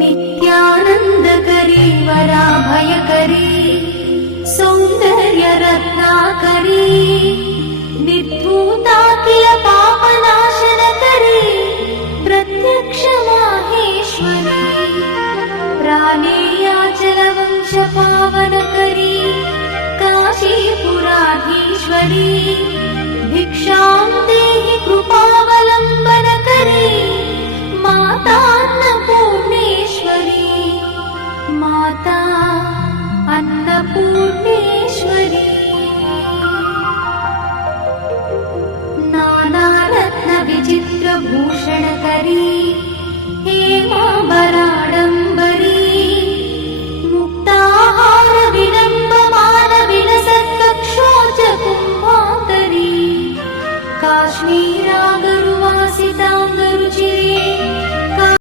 नित्यानन्दकरी वराभयकरी सौन्दर्यरत्नाकरी निर्धूताखिल पापनाशनकरी प्रत्यक्ष माहेश्वरी प्राणेयाचलवंशपावनकरी काशीपुराधीश्वरी भिक्षां देहि कृपावलम्बनकरी मातान्नपूर्णेश्वरी माता अन्नपूर्णेश्वरी नानारत्नविचित्रभूषणकरी